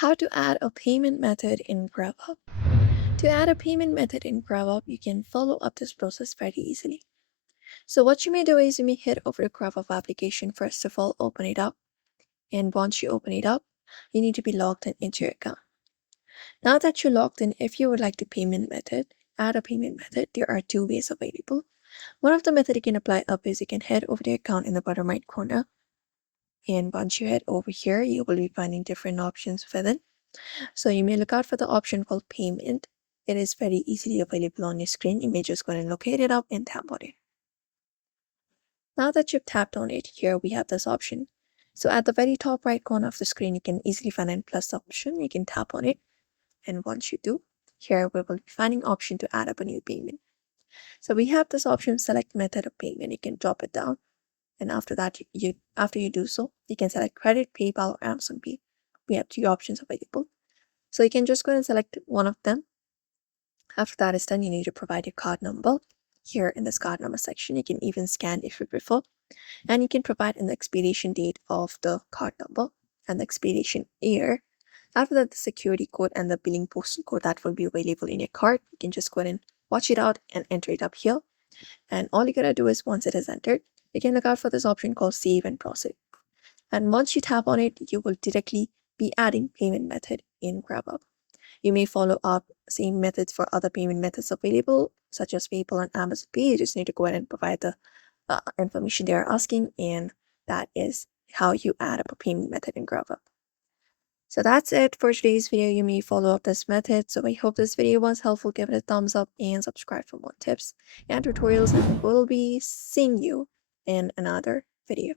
How to add a payment method in Grubhub. To add a payment method in Grubhub, you can follow up this process very easily. So what you may do is you may head over to Grubhub application. First of all, open it up. And once you open it up, you need to be logged in into your account. Now that you're logged in, if you would like to add a payment method, there are two ways available. One of the method you can apply up is you can head over to your account in the bottom right corner. And once you head over here, you will be finding different options within. So you may look out for the option called payment. It is very easily available on your screen. You may just go and locate it up and tap on it. Now that you've tapped on it, here we have this option. So at the very top right corner of the screen, you can easily find a plus option. You can tap on it. And once you do, here we will be finding option to add up a new payment. So we have this option, select method of payment. You can drop it down. And after that, after you do so, you can select credit, PayPal, or Amazon Pay. We have three options available. So you can just go and select one of them. After that is done, you need to provide your card number. Here in this card number section, you can even scan if you prefer. And you can provide an expiration date of the card number and the expiration year. After that, the security code and the billing postal code that will be available in your card. You can just go ahead and watch it out and enter it up here. And all you gotta do is once it is entered, you can look out for this option called save and process. And once you tap on it, you will directly be adding payment method in Grubhub. You may follow up same methods for other payment methods available, such as PayPal and Amazon Pay. You just need to go ahead and provide the information they are asking, and that is how you add up a payment method in Grubhub. So that's it for today's video. You may follow up this method. So I hope this video was helpful. Give it a thumbs up and subscribe for more tips and tutorials. And we'll be seeing you in another video.